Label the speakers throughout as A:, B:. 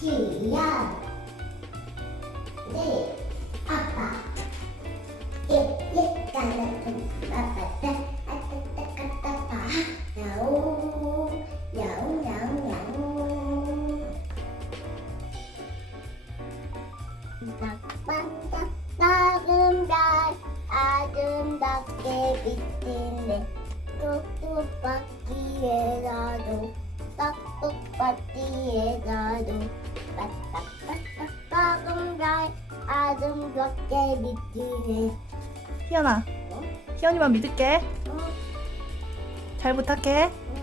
A: 귀야 네 아빠. 예예 까다다 아빠다 아따따 까따빠 야오 야오 야오 야오. 낙반다 나름다 아름답게 비치네 똑똑바퀴에 나도 똑똑바퀴에 나도
B: 희연아, 희연이만 믿을게.
A: 응,
B: 잘 부탁해.
A: 응.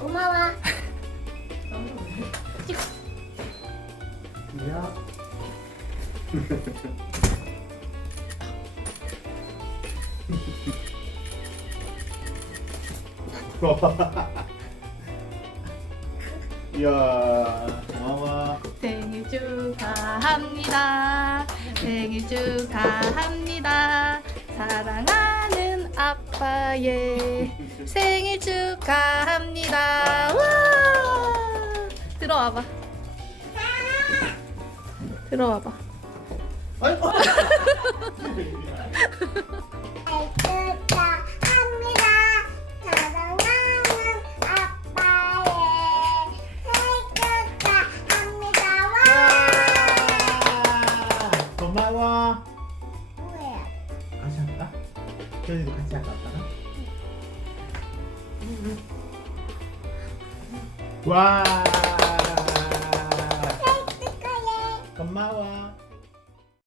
A: 고마워
C: 야. 이야, 고마워.
B: 생일 축하합니다. 생일 축하합니다. 사랑하는 아빠의 생일 축하합니다. 와! 들어와봐. 들어와봐.
C: 아이고. 고마워.
A: 뭐야?
C: 같이 할까? 현이도 같이 할까? 아빠랑? 와.